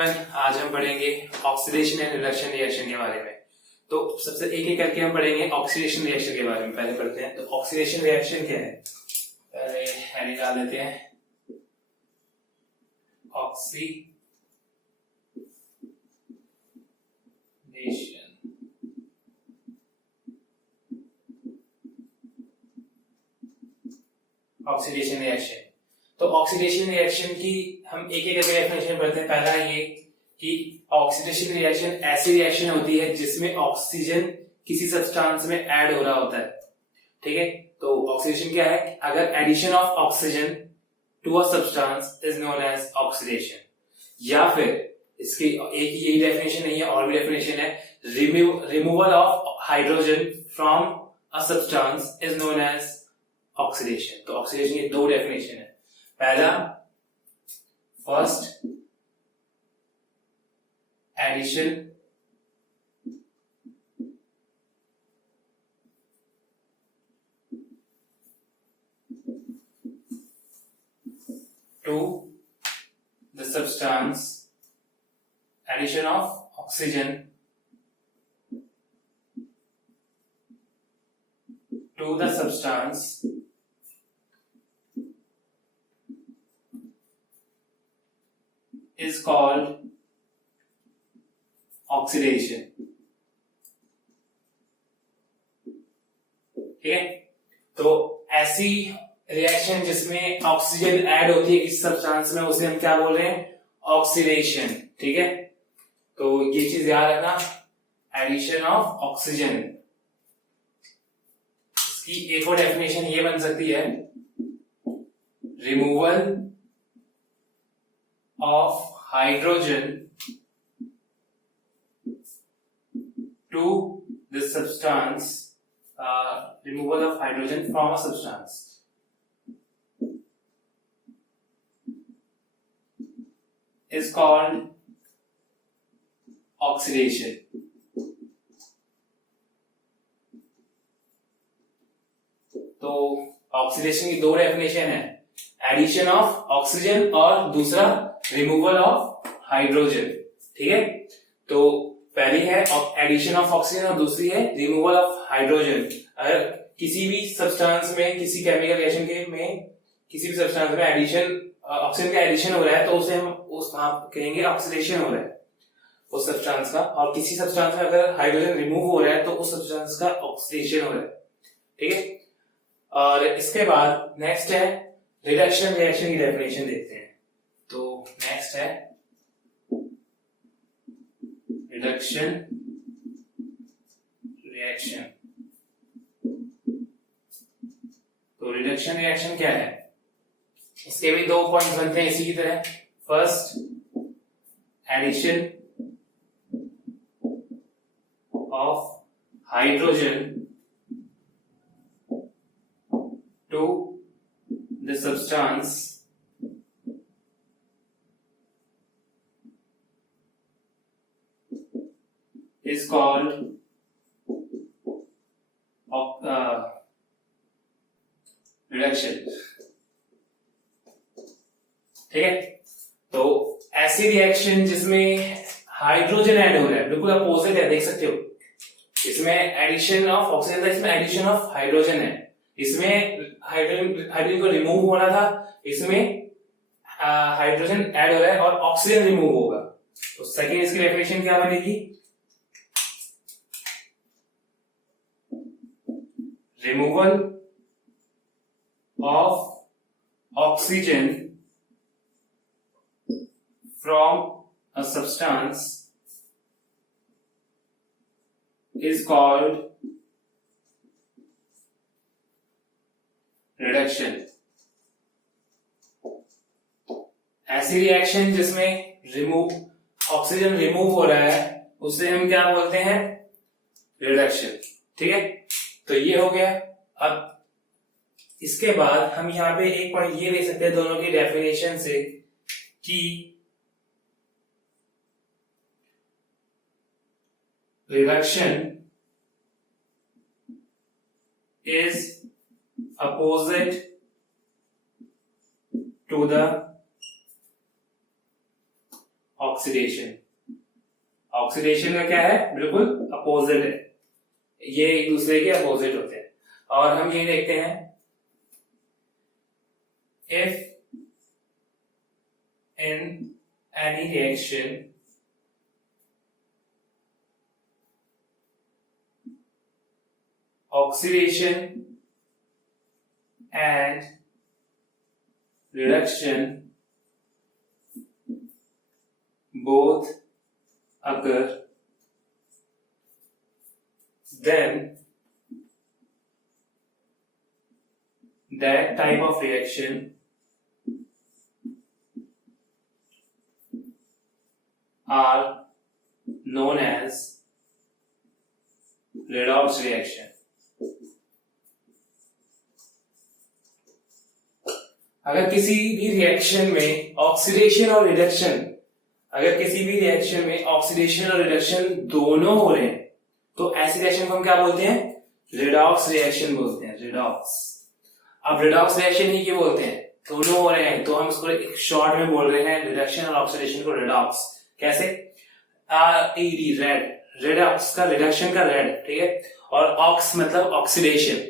Everyone, आज हम पढ़ेंगे ऑक्सीडेशन एंड रिडक्शन रिएक्शन के बारे में। तो सबसे एक एक करके हम पढ़ेंगे ऑक्सीडेशन रिएक्शन के बारे में। पहले पढ़ते हैं तो ऑक्सीडेशन रिएक्शन क्या है। पहले हेडिंग डाल देते हैं ऑक्सीडेशन। Oxidation reaction. तो ऑक्सीडेशन रिएक्शन की हम एक एक करके डेफिनेशन पढ़ते हैं। पहला ये कि ऑक्सीडेशन रिएक्शन ऐसी रिएक्शन होती है जिसमें ऑक्सीजन किसी सब्सटेंस में ऐड हो रहा होता है। ठीक है, तो ऑक्सीडेशन क्या है? अगर addition of oxygen to a substance is known as oxidation. या फिर इसकी एक यही डेफिनेशन नहीं है, और भी डेफिनेशन है, removal of hydrogen from a substance is known as oxidation. तो ऑक्सीडेशन की दो डेफिनेशन है। पहला, first addition to the substance, addition of oxygen to the substance is called oxidation। ठीक है, तो ऐसी रिएक्शन जिसमें ऑक्सीजन ऐड होती है इस सब्सटेंस में, उसे हम क्या बोल रहे हैं? ऑक्सीडेशन। ठीक है, तो ये चीज याद रखना, एडिशन ऑफ ऑक्सीजन। इसकी एक और डेफिनेशन ये बन सकती है, removal of hydrogen to the substance, removal of hydrogen from a substance is called oxidation। तो ऑक्सीडेशन की दो डेफिनेशन है, एडिशन ऑफ ऑक्सीजन और दूसरा रिमूवल ऑफ हाइड्रोजन। ठीक है, तो पहली है एडिशन ऑफ ऑक्सीजन और दूसरी है रिमूवल ऑफ हाइड्रोजन। अगर किसी भी सब्सटेंस में, किसी केमिकल रिएक्शन के में, किसी भी सब्सटेंस में एडिशन, ऑक्सीजन का एडिशन हो रहा है, तो उसे हम उस कहेंगे ऑक्सीडेशन हो रहा है उस सब्सटेंस का। और किसी सब्सटेंस में अगर हाइड्रोजन रिमूव हो रहा है तो उस सब्सटेंस का ऑक्सीडेशन हो रहा है। ठीक है, और इसके बाद नेक्स्ट है रिडक्शन रिएक्शन की डेफिनेशन देखते हैं। तो नेक्स्ट है रिडक्शन रिएक्शन। तो रिडक्शन रिएक्शन क्या है? इसके भी दो पॉइंट्स बनते हैं इसी की तरह। First, addition of hydrogen to the substance is called reduction। ठीक है, तो ऐसी रिएक्शन जिसमें हाइड्रोजन ऐड हो रहा है, बिल्कुल अपोजिट है, देख सकते हो। इसमें एडिशन ऑफ ऑक्सीजन था, इसमें एडिशन ऑफ हाइड्रोजन है। इसमें हाइड्रोजन को रिमूव होना था, इसमें हाइड्रोजन ऐड हो रहा है और ऑक्सीजन रिमूव होगा। तो सेकेंड इसकी डेफिनेशन क्या बनेगी? removal of oxygen from a substance is called reduction। ऐसी रिएक्शन जिसमें ऑक्सीजन रिमूव हो रहा है उसे हम क्या बोलते हैं? रिडक्शन। ठीक है, तो ये हो गया। अब इसके बाद हम यहां पे एक पॉइंट ये ले सकते हैं दोनों की डेफिनेशन से कि reduction is opposite to the oxidation. Oxidation का क्या है, बिल्कुल अपोजिट है, ये एक दूसरे के अपोजिट होते हैं। और हम ये देखते हैं, if in any reaction oxidation and reduction both occur, then that type of reaction are known as redox reaction। अगर किसी भी रिएक्शन में ऑक्सीडेशन और रिडक्शन, अगर किसी भी रिएक्शन में ऑक्सीडेशन और रिडक्शन दोनों हो रहे हैं, तो ऐसी रिएक्शन को हम क्या बोलते हैं, रिडॉक्स रिएक्शन बोलते हैं, रिडॉक्स। अब रिडॉक्स रिएक्शन ही क्यों बोलते हैं, दोनों हो रहे हैं, तो हम इसको एक शॉर्ट में बोल रहे हैं, रिडक्शन और ऑक्सीडेशन को रिडॉक्स। कैसे, RED, रेड, रिडॉक्स का, रिडक्शन का रेड, ठीक है, और ऑक्स मतलब ऑक्सीडेशन,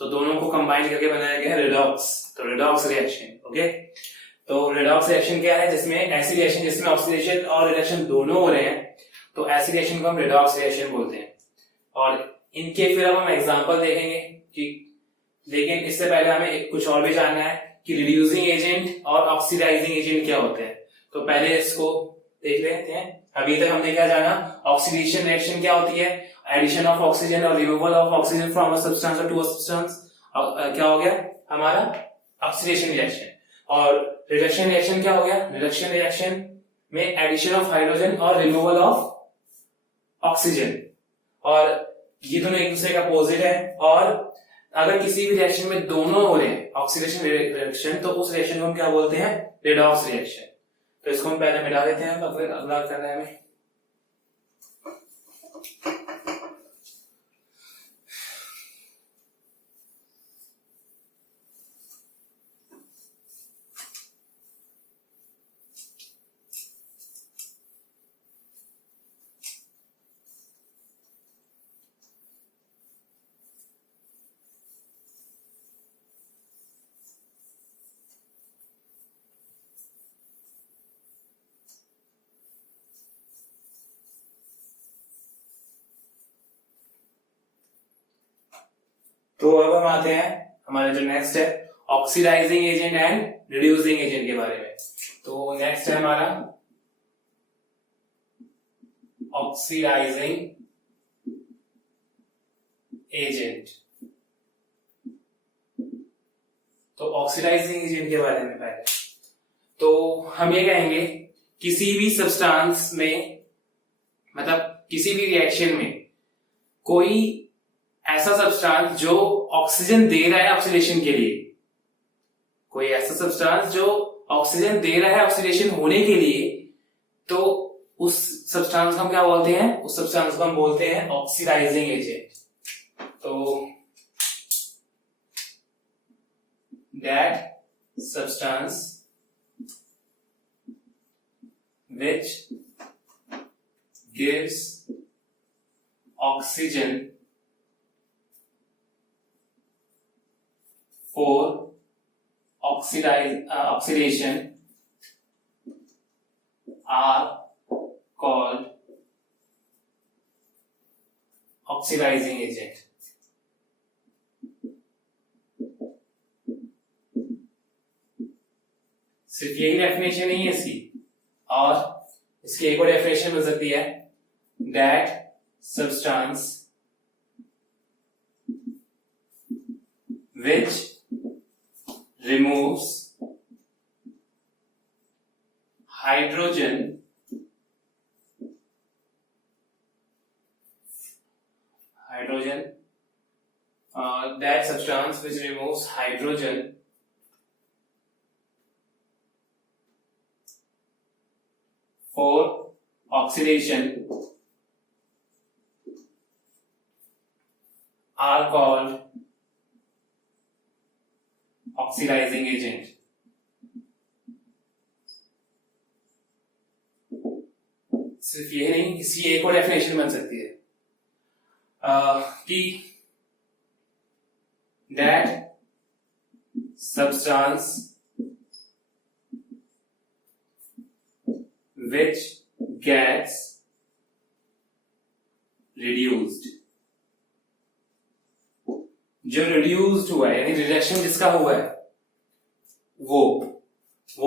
तो दोनों को कंबाइन करके बनाया गया है रिडॉक्स, तो रिडॉक्स रिएक्शन। ओके, तो रिडॉक्स रिएक्शन क्या है, जिसमें ऐसी रिएक्शन जिसमें ऑक्सीडेशन और रिडक्शन दोनों हो रहे हैं, तो ऐसी रिएक्शन को हम रिडॉक्स रिएक्शन बोलते हैं। और इनके फिर अब हम एग्जांपल देखेंगे कि, लेकिन इससे पहले हमें कुछ और भी जानना है कि रिड्यूसिंग एजेंट और ऑक्सीडाइजिंग एजेंट क्या होते हैं। तो पहले इसको देख लेते हैं। अभी तक हमने क्या जाना, ऑक्सीडेशन रिएक्शन क्या होती है, एडिशन ऑफ ऑक्सीजन और removal of oxygen from a substance to a substance, क्या हो गया हमारा ऑक्सीडेशन रिएक्शन। और रिडक्शन रिएक्शन क्या हो गया, रिडक्शन रिएक्शन में एडिशन ऑफ हाइड्रोजन और रिमूवल ऑफ ऑक्सीजन, और ये दोनों एक दूसरे का अपोजिट है। और अगर किसी भी रिएक्शन में दोनों हो रहे हैं, ऑक्सीडेशन रिएक्शन, तो उस रिएक्शन को हम क्या बोलते हैं, रिडॉक्स रिएक्शन। तो इसको हम पहले मिटा देते हैं, तो फिर अगला करना है हमें। तो अब हम आते हैं हमारे जो नेक्स्ट है, oxidizing agent and reducing agent के बारे में। तो नेक्स्ट है हमारा ऑक्सीडाइजिंग एजेंट। तो ऑक्सीडाइजिंग एजेंट के बारे में पहले तो हम ये कहेंगे, किसी भी सब्सटेंस में, मतलब किसी भी रिएक्शन में कोई ऐसा सब्सटेंस जो ऑक्सीजन दे रहा है ऑक्सीडेशन के लिए, कोई ऐसा सब्सटेंस जो ऑक्सीजन दे रहा है ऑक्सीडेशन होने के लिए, तो उस सब्सटेंस को हम क्या बोलते हैं, उस सब्सटेंस को हम बोलते हैं ऑक्सीडाइजिंग एजेंट। तो that substance which gives oxygen for oxidation are called oxidizing agent। सिर्फ यही डेफिनेशन नहीं है इसकी, और इसकी एक और डेफिनेशन मिल सकती है, that substance which removes hydrogen that substance which removes hydrogen for oxidation are called oxidizing agent। सिर्फ ये नहीं, इसकी एक और डेफिनेशन बन सकती है कि that substance which gets reduced, जो रिड्यूस्ड हुआ है यानी रिडक्शन जिसका हुआ है वो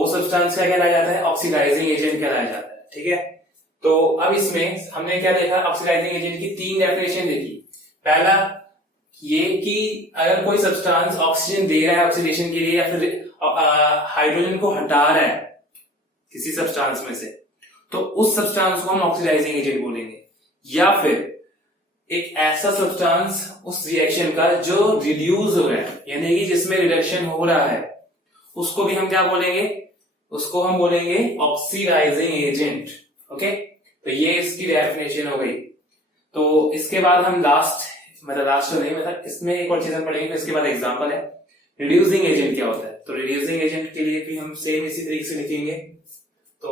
सब्सटेंस क्या कहलाया जाता है? ऑक्सीडाइजिंग एजेंट कहलाया जाता है। ठीक है, तो अब इसमें हमने क्या देखा? ऑक्सीडाइजिंग एजेंट की 3 डेफिनेशन देखी। पहला ये कि अगर कोई सब्सटेंस ऑक्सीजन दे रहा है ऑक्सीडेशन के लिए या फिर हाइड्रोजन को हटा रहा है किसी सब्सटेंस में से, तो उस सब्सटेंस को हम ऑक्सीडाइजिंग एजेंट बोलेंगे। या फिर एक ऐसा सब्सटेंस उस रिएक्शन का जो रिड्यूस हो रहा है यानी कि जिसमें रिडक्शन हो रहा है, उसको भी हम क्या बोलेंगे? उसको हम बोलेंगे ऑक्सीडाइजिंग एजेंट। ओके, तो ये इसकी डेफिनेशन हो गई। तो इसके बाद हम लास्ट तो नहीं, मतलब इसमें एक और चीज हम पढ़ेंगे, इसके बाद एग्जांपल है रिड्यूसिंग एजेंट क्या होता है। तो रिड्यूसिंग एजेंट के लिए भी हम सेम इसी तरीके से लिखेंगे। तो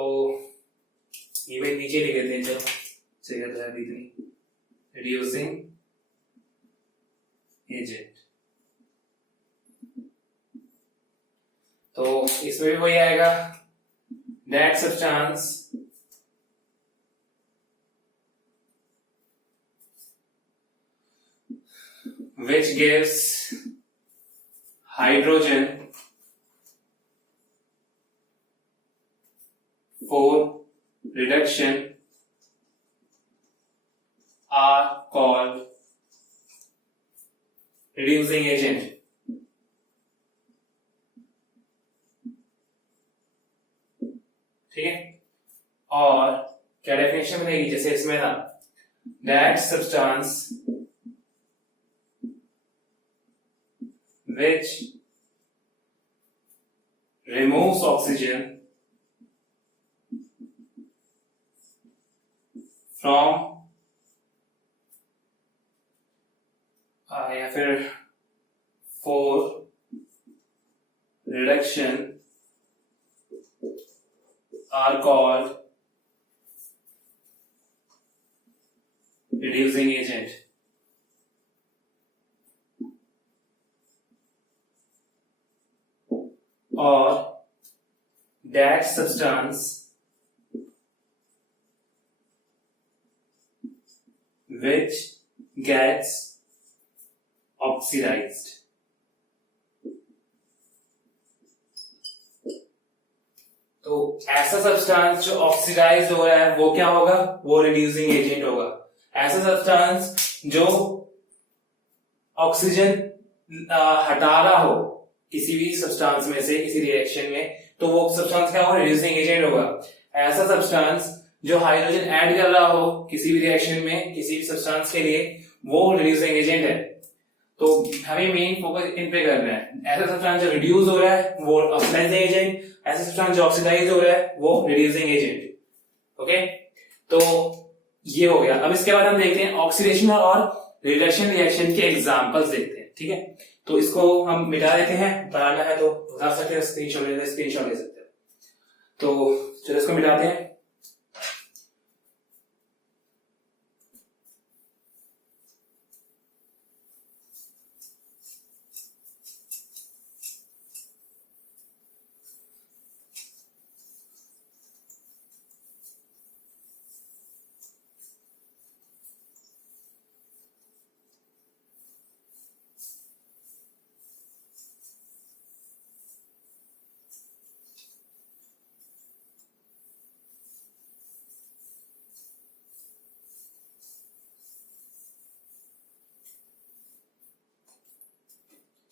ये भाई नीचे लिख देते हैं, चलो सही रहता है इतनी। रिड्यूसिंग एजेंट, तो इसमें भी वही आएगा, that substance which gives hydrogen for reduction are called reducing agent। ठीक है, और क्या डेफिनेशन बनेगी? जैसे इसमें था that substance which removes oxygen from या फिर for reduction are called reducing agent। और that substance which gets oxidized, तो ऐसा सब्सटेंस जो ऑक्सीडाइज हो रहा है वो क्या होगा? वो रिड्यूसिंग एजेंट होगा। ऐसा सब्सटेंस जो ऑक्सीजन हटा रहा हो किसी भी सब्सटेंस में से किसी रिएक्शन में, तो वो सब्सटेंस क्या होगा? रिड्यूसिंग एजेंट होगा। ऐसा सब्सटेंस जो हाइड्रोजन ऐड कर रहा हो किसी भी रिएक्शन में किसी भी सब्सटेंस के लिए, वो रिड्यूसिंग एजेंट है। तो हमें मेन फोकस इन पे करना है। ऐसा सब्सटेंस जो रिड्यूस हो रहा है वो ऑक्सीडाइजिंग एजेंट, ऐसा सब्सटेंस जो ऑक्सीडाइज हो रहा है वो रिड्यूसिंग एजेंट। ओके, तो ये हो गया। अब इसके बाद हम देखते हैं ऑक्सीडेशन और रिडक्शन रिएक्शन के एग्जांपल्स देखते हैं। ठीक है, तो इसको हम मिटा देते हैं, बनाना है तो बता सकते हैं, स्क्रीनशॉट ले सकते हैं। तो चलो इसको मिटाते हैं।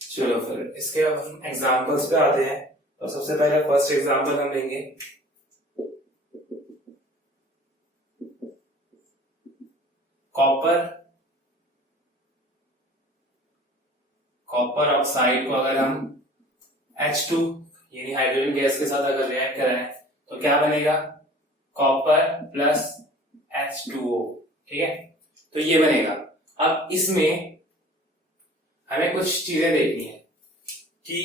चलो फिर इसके अब हम एग्जांपल्स पे आते हैं। तो सबसे पहले फर्स्ट एग्जांपल हम लेंगे कॉपर ऑक्साइड को अगर हम H2 यानी हाइड्रोजन गैस के साथ अगर रिएक्ट कराएं तो क्या बनेगा? Copper plus H2O। ठीक है, तो ये बनेगा। अब इसमें हमें कुछ चीजें देखनी है कि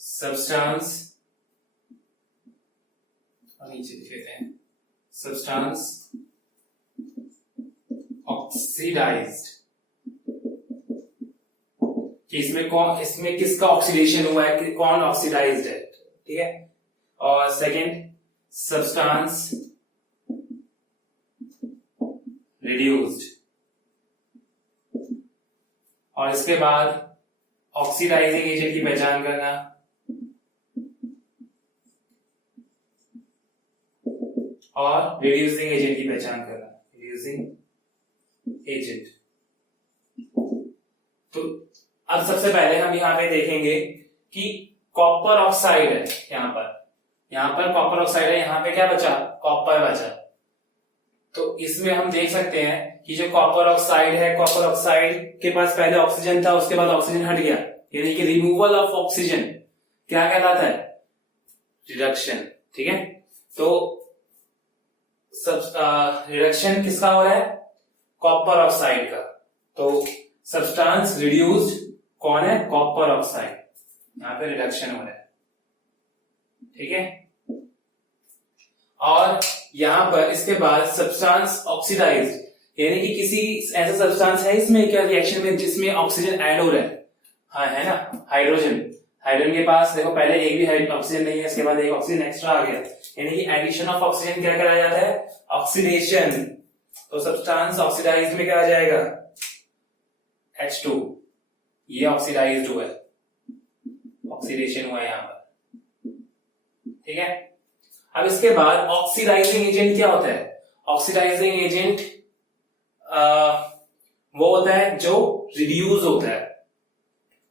सब्सटेंस और नीचे लिख लेते हैं सब्सटेंस ऑक्सीडाइज्ड, कि इसमें किसका ऑक्सीडेशन हुआ है, कि कौन ऑक्सीडाइज्ड है, ठीक है। और सेकंड सब्सटेंस रिड्यूस्ड, और इसके बाद ऑक्सीडाइजिंग एजेंट की पहचान करना, और रिड्यूसिंग एजेंट की पहचान करना, रिड्यूसिंग एजेंट। तो अब सबसे पहले हम यहाँ पे देखेंगे कि कॉपर ऑक्साइड है, यहाँ पर कॉपर ऑक्साइड है, यहाँ पे क्या बचा, कॉपर बचा। तो इसमें हम देख सकते हैं कि जो कॉपर ऑक्साइड है, कॉपर ऑक्साइड के पास पहले ऑक्सीजन था, उसके बाद ऑक्सीजन हट गया, यानी कि रिमूवल ऑफ ऑक्सीजन क्या कहलाता है, रिडक्शन, ठीक है। तो रिडक्शन किसका हो रहा है, कॉपर ऑक्साइड का। तो सब्सटेंस रिड्यूस्ड कौन है, कॉपर ऑक्साइड, यहाँ पे रिडक्शन हो रहा है, ठीक है। और यहाँ पर इसके बाद सब्सटेंस ऑक्सीडाइज्ड, यानी कि किसी ऐसा सब्सटेंस है इसमें क्या रिएक्शन में जिसमें ऑक्सीजन ऐड हो रहा है, हाँ है ना, हाइड्रोजन के पास देखो पहले एक भी ऑक्सीजन नहीं है, इसके बाद एक ऑक्सीजन एक्स्ट्रा आ गया, यानी कि एडिशन ऑफ ऑक्सीजन क्या कराया जाता है, ऑक्सीडेशन। तो सब्सटेंस ऑक्सीडाइज्ड में क्या आ जाएगा, H2, ये ऑक्सीडाइज्ड हुआ है, ऑक्सीडेशन हुआ है यहाँ पर, ठीक है। अब इसके बाद ऑक्सीडाइजिंग एजेंट क्या होता है, ऑक्सीडाइजिंग एजेंट वो होता है जो रिड्यूस होता है,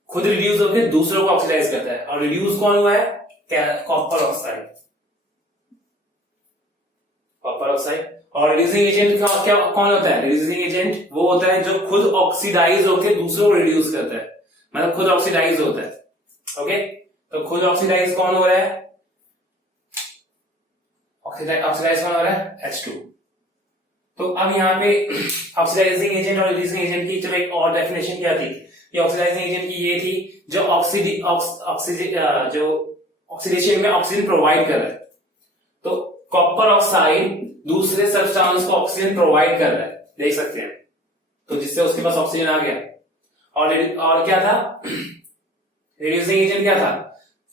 खुद रिड्यूस होकर दूसरों को ऑक्सीडाइज करता है। और रिड्यूस कौन हुआ है, कॉपर ऑक्साइड, कॉपर ऑक्साइड। और रिड्यूसिंग एजेंट क्या कौन होता है, रिड्यूसिंग एजेंट वो होता है जो खुद ऑक्सीडाइज होकर दूसरों को रिड्यूस करता है, मतलब खुद ऑक्सीडाइज होता है, ओके। तो खुद ऑक्सीडाइज कौन हो रहा है, ऑक्सीडाइज कौन हो रहा है, H2। तो अब यहाँ पे ऑक्सीडाइजिंग एजेंट और रिड्यूसिंग एजेंट की जब एक और डेफिनेशन क्या थी, ये ऑक्सीडाइजिंग एजेंट की ये थी जो जो ऑक्सीडेशन में ऑक्सीजन प्रोवाइड कर रहा है। तो कॉपर ऑक्साइड दूसरे सब्सटेंस को ऑक्सीजन प्रोवाइड कर रहा है, देख सकते हैं, तो जिससे उसके पास ऑक्सीजन आ गया। और क्या था, रिड्यूसिंग एजेंट क्या था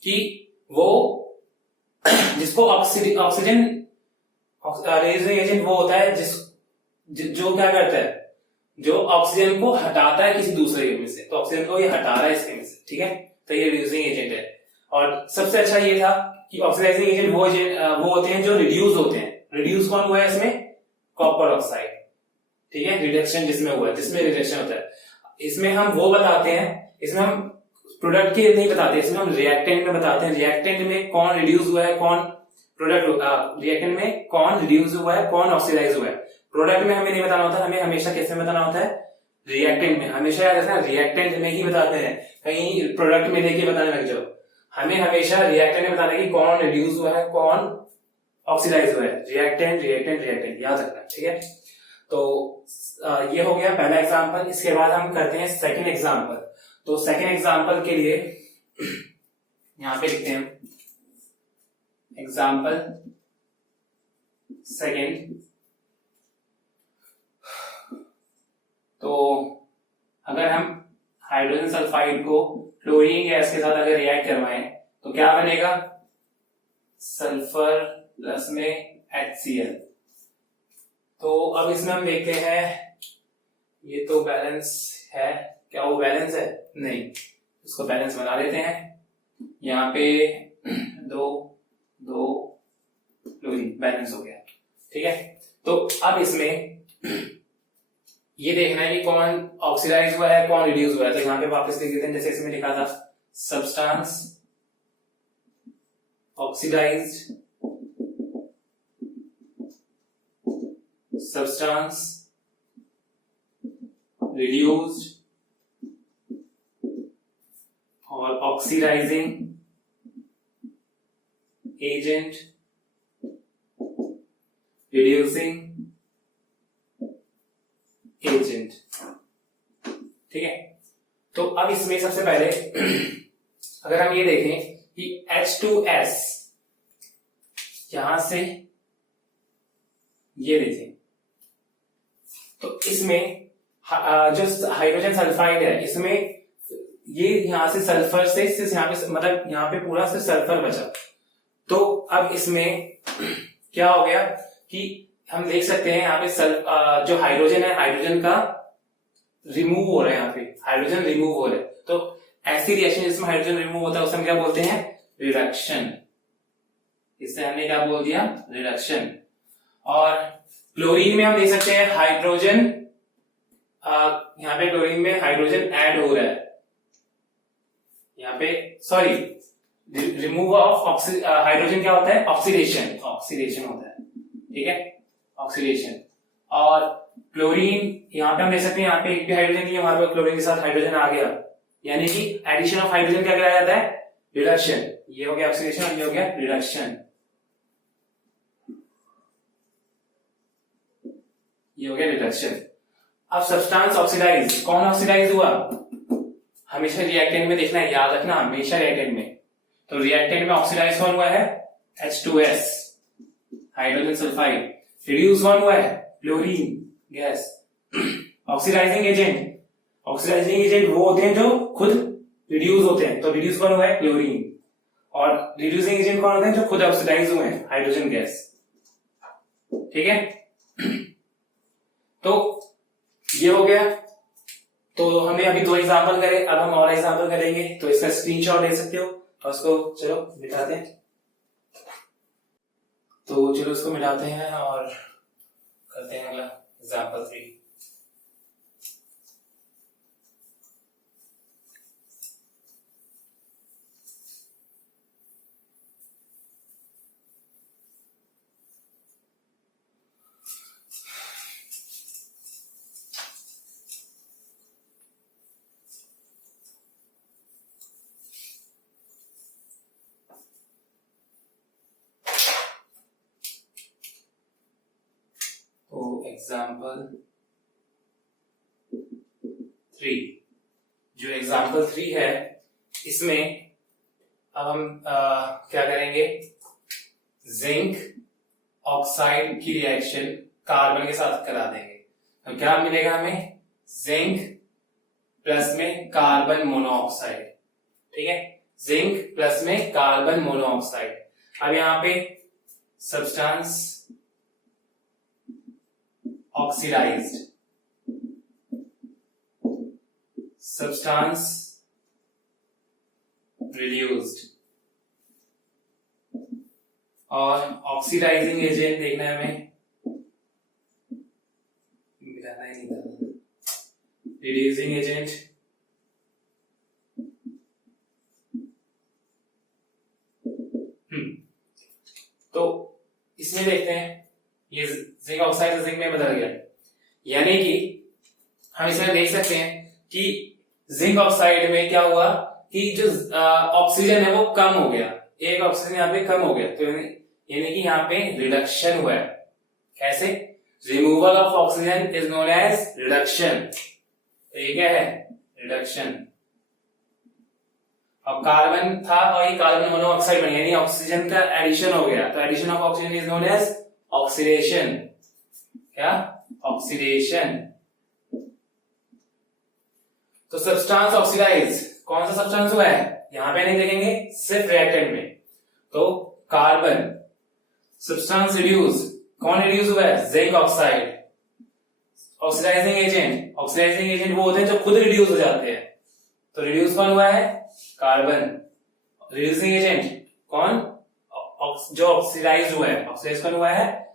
कि वो जिसको ऑक्सीजन, रिड्यूसिंग एजेंट वो होता है जो क्या करता है, जो ऑक्सीजन को हटाता है किसी दूसरे में से, तो ऑक्सीजन को ये हटा रहा है इसके में से, ठीक है। तो ये रिड्यूसिंग एजेंट है। और सबसे अच्छा ये था कि ऑक्सीडाइजिंग एजेंट वो होते हैं जो रिड्यूस होते हैं। रिड्यूस कौन हुआ है इसमें, कॉपर ऑक्साइड, ठीक है। रिडक्शन जिसमें हुआ है, जिसमें रिडक्शन होता है, इसमें हम वो बताते हैं, इसमें हम प्रोडक्ट के नहीं बताते, इसमें हम रिएक्टेंट में बताते हैं, रिएक्टेंट में कौन रिड्यूस हुआ है, कौन प्रोडक्ट, रिएक्टेंट में कौन रिड्यूस हुआ है, कौन ऑक्सीडाइज हुआ है। प्रोडक्ट में हमें नहीं बताना होता, हमें हमेशा कैसे बताना होता है, रिएक्टेंट में। हमेशा याद रखना, रिएक्टेंट में ही बताते हैं, कहीं प्रोडक्ट में देके बताने लग जाओ। हमें हमेशा रिएक्टेंट में बताना है कि कौन रिड्यूस हुआ है, कौन ऑक्सीडाइज हुआ है, रिएक्टेंट रिएक्टेंट रिएक्टेंट, याद रखना, ठीक है। तो ये हो गया पहला एग्जांपल। इसके बाद हम करते हैं सेकंड एग्जांपल। तो सेकंड एग्जांपल के लिए यहां पे लिखते हैं एग्जांपल सेकंड। तो अगर हम हाइड्रोजन सल्फाइड को क्लोरीन गैस के साथ अगर रिएक्ट करवाएं तो क्या बनेगा, सल्फर प्लस में HCl। तो अब इसमें हम देखते हैं, ये तो बैलेंस है, क्या वो बैलेंस है, नहीं, इसको बैलेंस बना लेते हैं। यहाँ पे 2 2 क्लोरीन बैलेंस हो गया, ठीक है। तो अब इसमें ये देखना है कि कौन ऑक्सीडाइज हुआ है, कौन रिड्यूस हुआ है। तो यहाँ पे वापस लिख देते हैं, जैसे इसमें लिखा था, सब्सटेंस ऑक्सीडाइज्ड, सब्सटेंस रिड्यूस्ड और ऑक्सीडाइजिंग एजेंट, रिड्यूसिंग एजेंट, ठीक है। तो अब इसमें सबसे पहले अगर हम ये देखें कि H2S यहां से ये देखिए, तो इसमें जो हाइड्रोजन सल्फाइड है इसमें ये यहां से सल्फर से यहाँ पे मतलब यहाँ पे पूरा से सल्फर बचा। तो अब इसमें क्या हो गया कि हम देख सकते हैं यहाँ पे जो हाइड्रोजन है, हाइड्रोजन का रिमूव हो रहा है, यहाँ पे हाइड्रोजन रिमूव हो रहा है। तो ऐसी रिएक्शन जिसमें हाइड्रोजन रिमूव होता है उसे हम क्या बोलते हैं? रिडक्शन। इससे हमने क्या बोल दिया? रिडक्शन। और क्लोरीन में हम देख सकते हैं हाइड्रोजन, यहाँ पे क्लोरीन में हाइड्रोजन ऐड हो रहा है, यहाँ पे सॉरी रिमूव ऑफ हाइड्रोजन क्या होता है? ऑक्सीडेशन, ऑक्सीडेशन होता है, ठीक है, ऑक्सीडेशन। और क्लोरीन यहाँ पे हम देख सकते हैं, यहाँ पे एक भी हाइड्रोजन नहीं है, हमारे पास क्लोरीन के साथ हाइड्रोजन आ गया, यानी कि एडिशन ऑफ हाइड्रोजन क्या कहलाया जाता है? रिडक्शन। ये हो गया ऑक्सीडेशन और ये हो गया रिडक्शन, ये हो गया रिडक्शन। अब सब्सटेंस ऑक्सीडाइज, कौन ऑक्सीडाइज हुआ? हमेशा रिएक्टेंट में देखना है, याद रखना, हमेशा रिएक्टेंट में। तो रिएक्टेंट में ऑक्सीडाइज कौन हुआ है? H2S, hydrogen sulphide. रिड्यूस कौन हुआ है? Chlorine gas. Oxidizing agent, oxidizing agent वो होते हैं जो खुद रिड्यूस होते हैं, तो रिड्यूस कौन हुआ है? क्लोरीन। और रिड्यूसिंग एजेंट कौन होते हैं? जो खुद ऑक्सीडाइज हुए हैं, हाइड्रोजन गैस, ठीक है। तो ये हो गया। तो हमने अभी 2 एग्जाम्पल करे, अब हम और एग्जाम्पल करेंगे, तो इसका स्क्रीनशॉट ले सकते हो और उसको चलो मिटाते हैं। तो चलो इसको मिटाते हैं और करते हैं अगला एग्जाम्पल 3। एग्जाम्पल 3, जो एग्जाम्पल 3 है इसमें अब हम क्या करेंगे? जिंक ऑक्साइड की रिएक्शन कार्बन के साथ करा देंगे। तो क्या मिलेगा हमें? जिंक प्लस में कार्बन मोनोऑक्साइड, ठीक है, जिंक प्लस में कार्बन मोनोऑक्साइड। अब यहाँ पे सब्सटेंस ऑक्सीडाइज्ड, substance reduced, और ऑक्सीडाइजिंग एजेंट देखना है हमें, मिटाना ही नहीं था, रिड्यूसिंग एजेंट, तो इसमें देखते हैं ये जिंक ऑक्साइड से जिंक में बदल गया, यानी कि हम इसमें देख सकते हैं कि जिंक ऑक्साइड में क्या हुआ कि जो ऑक्सीजन है वो कम हो गया, एक ऑक्सीजन यहाँ पे कम हो गया, तो यानी कि यहाँ पे रिडक्शन हुआ है। कैसे? Removal of oxygen is known as reduction. तो ये क्या है? रिडक्शन। अब कार्बन था और ये कार्बन मोनोऑक्साइड बन गया, यानी ऑक्सीजन का एडिशन हो गया, तो addition of oxygen is known as oxidation. क्या? ऑक्सीडेशन। तो सब्सटेंस ऑक्सीडाइज, कौन सा सब्सटेंस हुआ है? यहां पे नहीं देखेंगे, सिर्फ रिएक्टेंट में। तो कार्बन। सब्सटेंस रिड्यूस, कौन रिड्यूस हुआ है? Zinc oxide. Oxidizing agent, oxidizing agent वो होते हैं जो खुद रिड्यूस हो जाते हैं, तो रिड्यूस कौन हुआ है? कार्बन। रिड्यूसिंग एजेंट कौन? जो ऑक्सीडाइज हुआ है, ऑक्सीडाइज कौन हुआ है?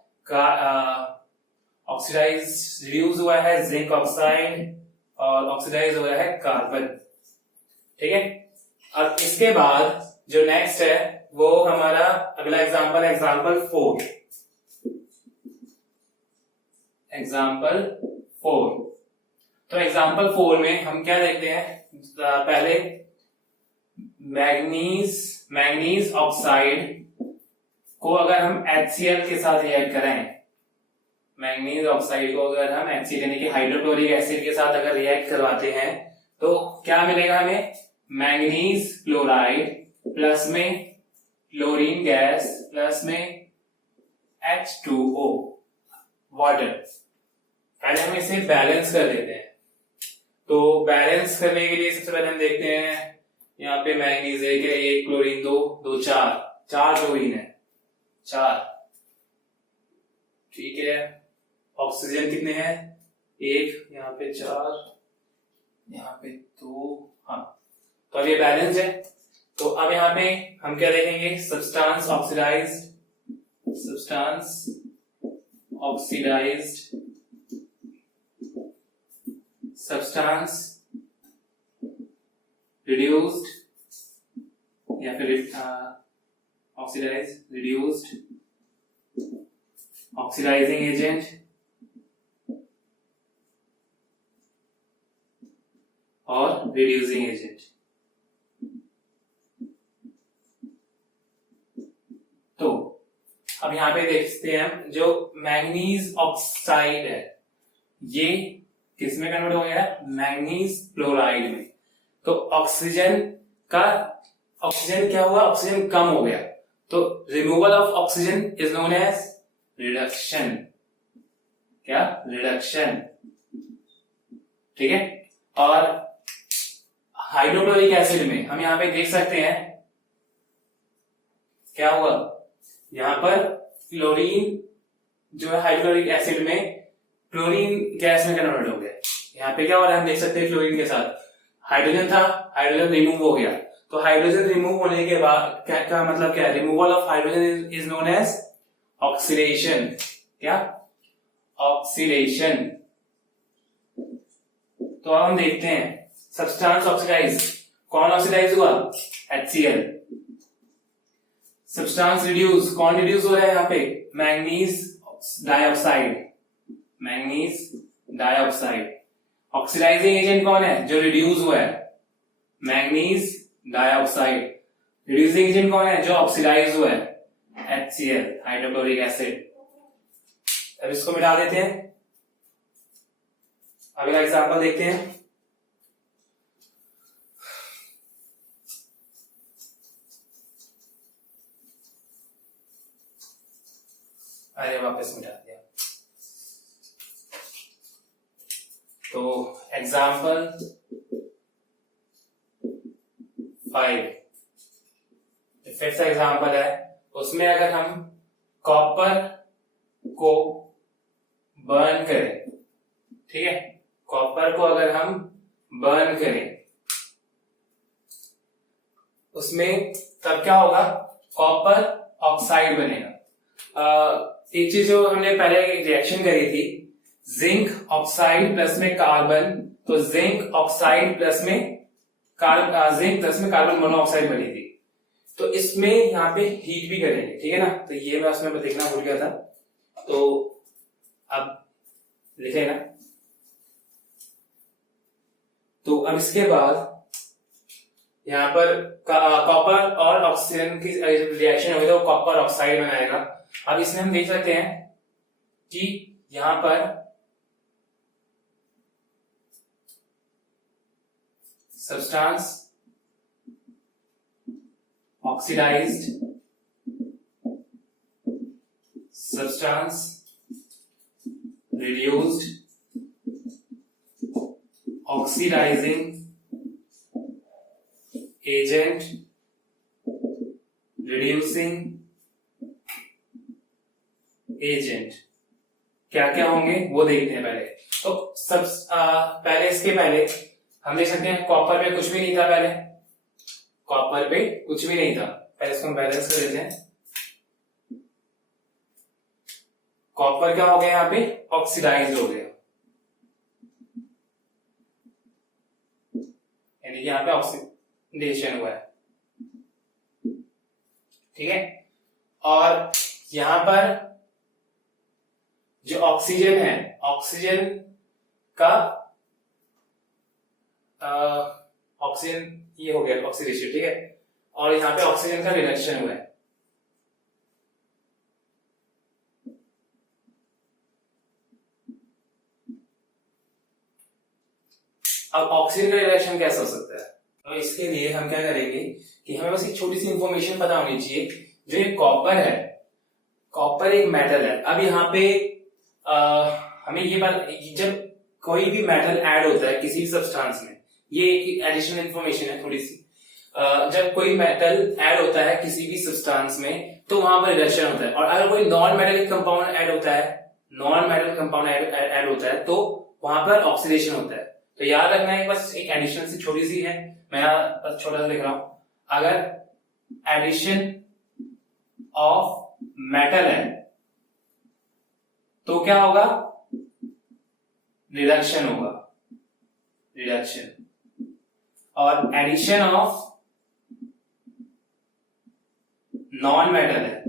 ऑक्सीडाइज रिड्यूस हुआ है जिंक ऑक्साइड और ऑक्सीडाइज हो रहा है कार्बन, ठीक है। अब इसके बाद जो नेक्स्ट है वो हमारा अगला एग्जांपल है एग्जांपल 4। एग्जांपल 4, तो एग्जांपल 4 में हम क्या देखते हैं? पहले मैंगनीज ऑक्साइड को अगर हम HCl के साथ रिएक्ट करें, मैंगनीज ऑक्साइड को अगर हम HCl यानी कि हाइड्रोक्लोरिक एसिड के साथ अगर रिएक्ट करवाते हैं तो क्या मिलेगा हमें? मैंगनीज क्लोराइड प्लस में क्लोरीन गैस प्लस में H2O वाटर। पहले हम इसे बैलेंस कर लेते हैं। तो बैलेंस करने के लिए सबसे पहले हम देखते हैं, यहाँ पे मैंगनीज है, क्या एक क्लोरीन, दो चार क्लोरीन है, 4, ठीक है। ऑक्सीजन कितने हैं, 1, यहाँ पे 4, यहाँ पे 2, हाँ। तो अब ये बैलेंस है। तो अब यहाँ पे हम क्या देखेंगे, सब्सटेंस ऑक्सीडाइज्ड, सब्सटेंस रिड्यूस्ड, या फिर ऑक्सीडाइज्ड, रिड्यूस्ड, ऑक्सीडाइजिंग एजेंट और रिड्यूसिंग एजेंट। तो अब यहां पे देखते हैं हम, जो मैंगनीज ऑक्साइड है ये किस में कन्वर्ट हो गया, मैंगनीज क्लोराइड में। तो ऑक्सीजन क्या हुआ, ऑक्सीजन कम हो गया। तो removal of oxygen is known as reduction. क्या, रिडक्शन, ठीक है। और हाइड्रोक्लोरिक एसिड में हम यहां पे देख सकते हैं क्या हुआ, यहां पर क्लोरीन जो है हाइड्रोक्लोरिक एसिड में क्लोरीन गैस में कन्वर्ट हो गया। यहाँ पे क्या हो रहा है, हम देख सकते हैं क्लोरीन के साथ हाइड्रोजन था, हाइड्रोजन रिमूव हो गया। तो हाइड्रोजन रिमूव होने के बाद क्या मतलब क्या है, removal of hydrogen is known as oxidation. क्या, ऑक्सीडेशन। तो अब हम देखते हैं सब्सटेंस ऑक्सीडाइज, कौन ऑक्सीडाइज हुआ, HCl। सब्सटेंस रिड्यूस, कौन रिड्यूस हो रहा है यहाँ पे, मैंगनीज डाइऑक्साइड। ऑक्सीडाइजिंग एजेंट कौन है, जो रिड्यूस हुआ है, मैंगनीज डाइऑक्साइड। रिड्यूसिंग एजेंट कौन है, जो ऑक्सीडाइज हुआ है, HCl, हाइड्रोक्लोरिक एसिड। अब इसको मिटा देते हैं। अगला एग्जांपल देखते हैं। अरे वापस मिटा दिया। तो एग्जाम्पल 5, फिफ्थ एग्जाम्पल है, उसमें अगर हम कॉपर को बर्न करें, ठीक है, कॉपर को अगर हम बर्न करें उसमें तब क्या होगा, कॉपर ऑक्साइड बनेगा। एक चीज जो हमने पहले रिएक्शन करी थी, जिंक ऑक्साइड प्लस में कार्बन, तो जिंक ऑक्साइड प्लस में जिंक प्लस में कार्बन मोनोऑक्साइड बनी थी। तो इसमें यहाँ पे हीट भी करेंगे, ठीक है ना। तो ये मैं उसमें देखना भूल गया था, तो अब लिखेगा। तो अब इसके बाद यहाँ पर कॉपर और ऑक्सीजन की रिएक्शन होगी तो कॉपर ऑक्साइड बनाएगा। अब इसमें हम देख सकते हैं कि यहां पर substance oxidized, substance reduced, oxidizing agent, reducing agent, क्या क्या होंगे वो देखते हैं पहले। तो पहले इसके पहले हम देख सकते हैं कॉपर पे कुछ भी नहीं था, पहले कॉपर पे कुछ भी नहीं था। पहले इसको हम बैलेंस कर देते हैं। कॉपर क्या हो गया, यहाँ पे ऑक्सीडाइज हो गया, यानी कि यहाँ पे ऑक्सीडेशन हुआ है, ठीक है। और यहां पर जो ऑक्सीजन है, ऑक्सीजन का ऑक्सीजन ये हो गया ऑक्सीडेशन, ठीक है। और यहां पे ऑक्सीजन का रिडक्शन हुआ है। अब ऑक्सीजन का रिडक्शन कैसे हो सकता है, तो इसके लिए हम क्या करेंगे कि हमें बस एक छोटी सी इंफॉर्मेशन पता होनी चाहिए। जो ये कॉपर है, कॉपर प्रॉपर एक मेटल है। अब यहाँ पे हमें ये बात, जब कोई भी मेटल ऐड होता है किसी भी सब्सटेंस में, ये एक एडिशनल इंफॉर्मेशन है थोड़ी सी, जब कोई मेटल ऐड होता है किसी भी सब्सटेंस में तो वहां पर रिडक्शन होता है। और अगर कोई नॉन मेटेलिक कंपाउंड ऐड होता है, नॉन मेटल कंपाउंड ऐड होता है तो वहां पर ऑक्सीडेशन होता है। तो याद रखना है, बस एक एडिशन सी छोटी सी है, मैं बस छोटा सा लिख रहा हूं। अगर एडिशन ऑफ मेटल है तो क्या होगा, रिडक्शन होगा, रिडक्शन। और एडिशन ऑफ नॉन मेटल है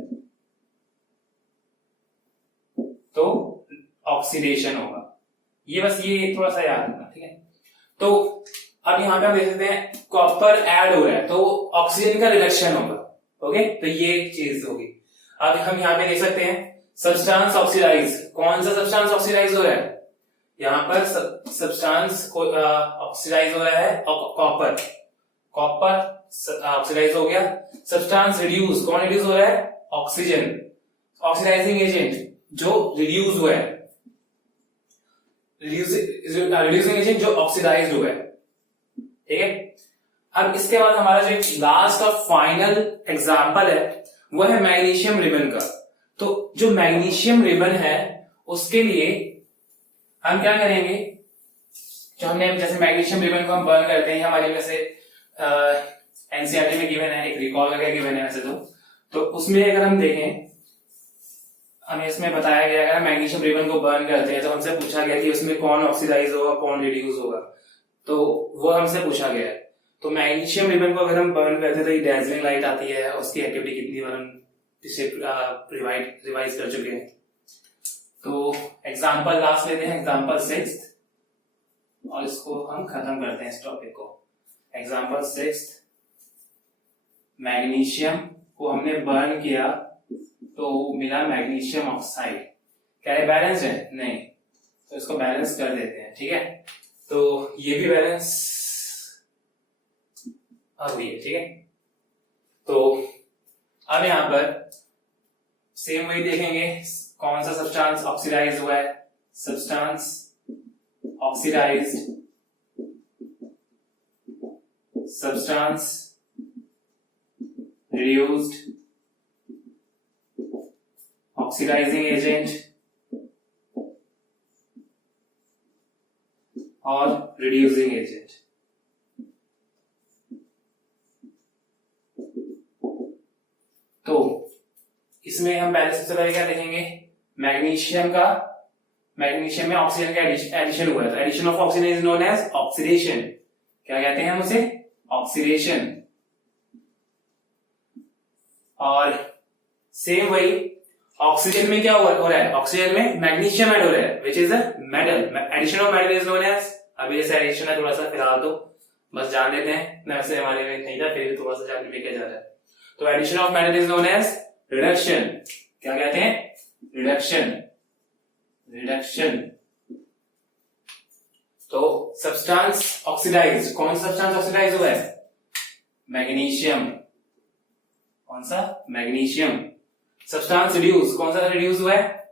तो ऑक्सीडेशन होगा। ये बस ये थोड़ा सा याद रखना, ठीक है। तो अब यहां पे हम देख सकते हैं कॉपर ऐड हो रहा है तो ऑक्सीजन का रिडक्शन होगा, ओके, तो ये चीज होगी। अब हम यहाँ पे देख सकते हैं सब्सटेंस ऑक्सीडाइज, कौन सा सब्सटेंस ऑक्सीडाइज हो रहा है, यहाँ पर सब्सटेंस ऑक्सीडाइज हो रहा है कॉपर, कॉपर ऑक्सीडाइज हो गया। सब्सटेंस रिड्यूस, कौन रिड्यूस हो रहा है, ऑक्सीजन, ऑक्सीडाइजिंग एजेंट जो रिड्यूस हुआ है, रिड्यूसिंग एजेंट जो ऑक्सीडाइज हुआ है, ठीक है। अब इसके बाद हमारा जो लास्ट और फाइनल एग्जांपल है वो है मैग्नीशियम रिबन का। तो जो मैग्नीशियम रिबन है उसके लिए हम क्या करेंगे, जो हमने जैसे मैग्नीशियम रिबन को हम बर्न करते हैं, हमारे में से एनसीईआरटी में गिवन है, एक रिकॉल करके गिवन है वैसे तो उसमें अगर हम देखें, हमें इसमें बताया गया अगर मैग्नीशियम रिबन को बर्न करते हैं तो हमसे पूछा गया कि उसमें कौन ऑक्सीडाइज होगा कौन रिड्यूस होगा, तो वो हमसे पूछा गया है। तो मैग्नीशियम रिबन को अगर हम बर्न करते हैं तो ये डैजलिंग लाइट आती है, उसकी एक्टिविटी कितनी बार हम इसे रिवाइज कर चुके हैं। तो एग्जांपल लास्ट लेते हैं, एग्जांपल 6, और इसको हम खत्म करते हैं इस टॉपिक को। एग्जांपल 6, मैग्नीशियम को हमने बर्न किया तो मिला मैग्नीशियम ऑक्साइड, क्या ये बैलेंस है, नहीं, तो इसको बैलेंस कर देते हैं, ठीक है। तो ये भी बैलेंस अब ये, ठीक है। तो अब यहां पर सेम वही देखेंगे, कौन सा सब्सटेंस ऑक्सीडाइज हुआ है, substance oxidized, substance reduced, oxidizing agent और रिड्यूसिंग एजेंट। तो इसमें हम पहले सबसे पहले क्या देखेंगे, मैग्नीशियम में ऑक्सीजन का एडिशन हुआ है, तो addition of oxygen is known as oxidation, क्या कहते हैं हम उसे, ऑक्सीडेशन। और सेम वही ऑक्सीजन में क्या हो रहा है, ऑक्सीजन में मैग्नीशियम ऐड हो रहा है which is a metal, addition of metal is known as, अभी जैसे एडिशन है थोड़ा सा फिलहाल तो बस जान लेते हैं, मैं वैसे हमारे में नहीं था फिर भी थोड़ा सा जान लेके जा रहा है। तो addition of metal is known as reduction, क्या कहते हैं, रिडक्शन, रिडक्शन। तो सब्सटेंस ऑक्सीडाइज, कौन सा सब्सटेंस ऑक्सीडाइज हुआ है, मैग्नीशियम, कौन सा, मैग्नीशियम। सब्सटेंस रिड्यूस, कौन सा रिड्यूस हुआ है,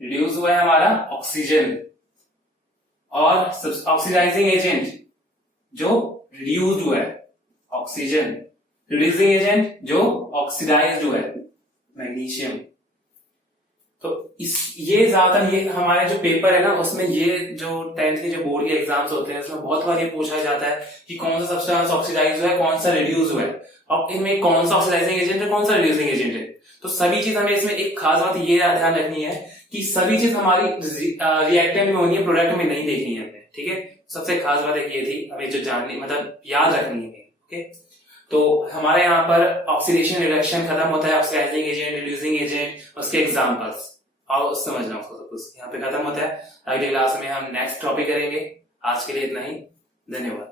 रिड्यूस हुआ है हमारा ऑक्सीजन। और ऑक्सीडाइजिंग एजेंट जो रिड्यूस्ड हुआ है, ऑक्सीजन, रिड्यूसिंग एजेंट जो ऑक्सीडाइज्ड हुआ है, मैग्नीशियम। तो ये ज्यादातर ये हमारे जो पेपर है ना उसमें ये जो 10th के जो बोर्ड के एग्जाम्स होते हैं उसमें बहुत बार ये पूछा जाता है कि कौन सा सब्सटेंस ऑक्सीडाइज हुआ है, कौन सा रिड्यूस हुआ है, और इनमें कौन सा ऑक्सीडाइजिंग एजेंट है, कौन सा रिड्यूसिंग एजेंट है। तो सभी चीज हमें इसमें एक खास बात ये ध्यान रखनी है कि सभी चीज हमारी रिएक्टेंट में होनी है, प्रोडक्ट में नहीं देखनी है हमें, ठीक है। सबसे खास बात एक ये थी हमें जो जाननी मतलब याद रखनी है, ओके। तो हमारे यहाँ पर ऑक्सीडेशन रिडक्शन खत्म होता है, ऑक्सीडाइजिंग एजेंट, रिड्यूसिंग एजेंट, उसके एग्जांपल्स और समझना उसको सब कुछ यहाँ पे खत्म होता है। अगले क्लास में हम नेक्स्ट टॉपिक करेंगे। आज के लिए इतना ही, धन्यवाद।